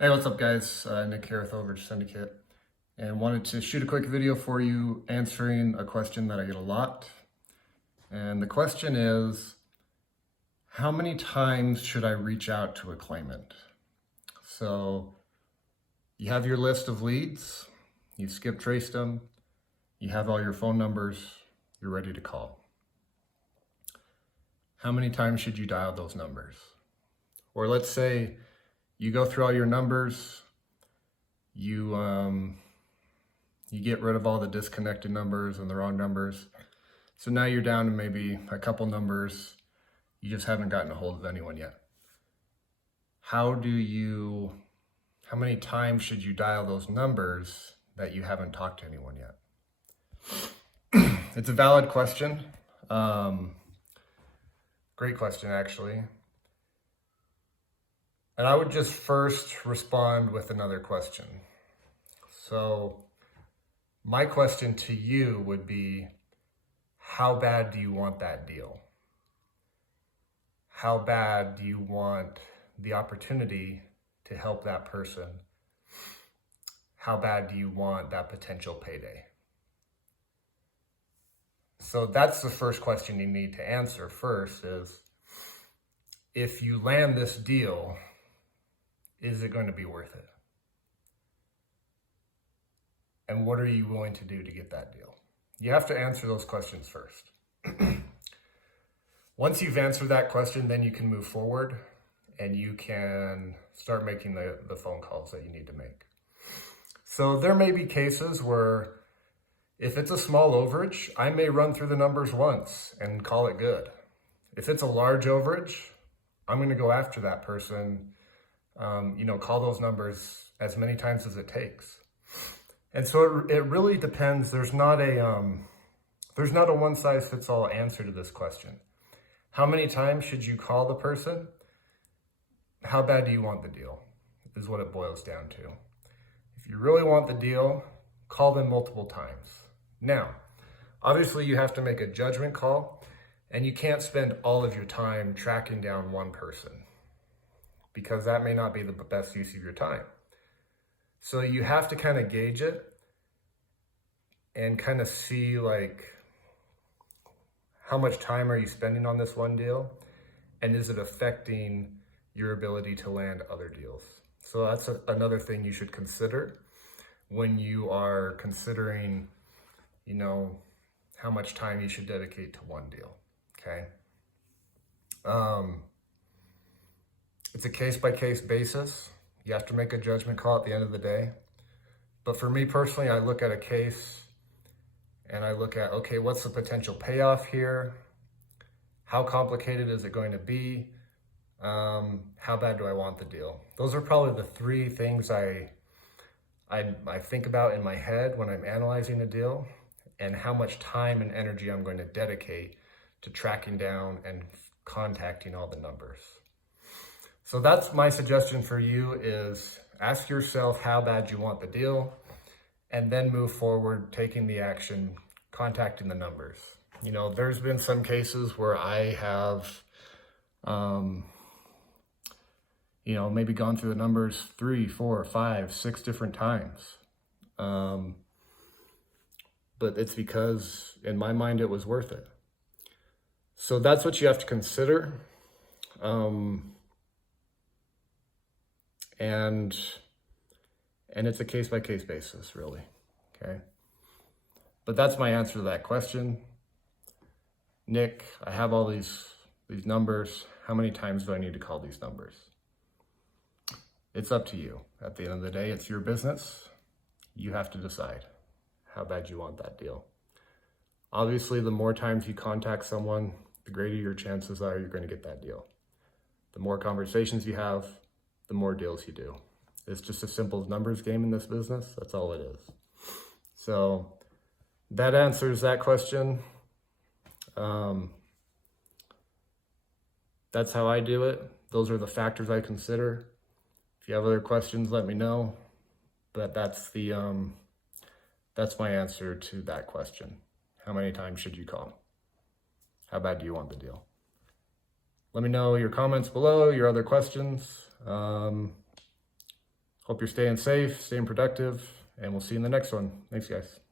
Hey, what's up guys? Nick here with Overage Syndicate, and wanted to shoot a quick video for you answering a question that I get a lot. And the question is, how many times should I reach out to a claimant? So you have your list of leads, you skip traced them, you have all your phone numbers, you're ready to call. How many times should you dial those numbers? Or let's say you go through all your numbers, you get rid of all the disconnected numbers and the wrong numbers. So now you're down to maybe a couple numbers. You just haven't gotten a hold of anyone yet. How many times should you dial those numbers that you haven't talked to anyone yet? It's a valid question. Great question, actually. And I would just first respond with another question. So my question to you would be, how bad do you want that deal? How bad do you want the opportunity to help that person? How bad do you want that potential payday? So that's the first question you need to answer first is, if you land this deal, is it going to be worth it? And what are you willing to do to get that deal? You have to answer those questions first. Once you've answered that question, then you can move forward and you can start making the phone calls that you need to make. So there may be cases where if it's a small overage, I may run through the numbers once and call it good. If it's a large overage, I'm going to go after that person, call those numbers as many times as it takes. And so it really depends. There's not a one size fits all answer to this question. How many times should you call the person? How bad do you want the deal is what it boils down to. If you really want the deal, call them multiple times. Now, obviously you have to make a judgment call, and you can't spend all of your time tracking down one person because that may not be the best use of your time. So you have to kind of gauge it and kind of see how much time are you spending on this one deal, and is it affecting your ability to land other deals? So that's another thing you should consider when you are considering, how much time you should dedicate to one deal, okay? It's a case-by-case basis. You have to make a judgment call at the end of the day. But for me personally, I look at a case and I look at, okay, what's the potential payoff here? How complicated is it going to be? How bad do I want the deal? Those are probably the three things I think about in my head when I'm analyzing a deal, and how much time and energy I'm going to dedicate to tracking down and contacting all the numbers. So that's my suggestion for you, is ask yourself how bad you want the deal, and then move forward, taking the action, contacting the numbers. There's been some cases where I have, maybe gone through the numbers 3, 4, 5, 6 different times. But it's because in my mind, it was worth it. So that's what you have to consider. And it's a case-by-case basis, really, okay? But that's my answer to that question. Nick, I have all these numbers. How many times do I need to call these numbers? It's up to you. At the end of the day, it's your business. You have to decide how bad you want that deal. Obviously, the more times you contact someone, the greater your chances are you're going to get that deal. The more conversations you have, the more deals you do. It's just a simple numbers game in this business. That's all it is. So that answers that question. That's how I do it. Those are the factors I consider. If you have other questions, let me know. But that's my answer to that question. How many times should you call? How bad do you want the deal? Let me know your comments below, your other questions. Hope you're staying safe, staying productive, and we'll see you in the next one. Thanks, guys.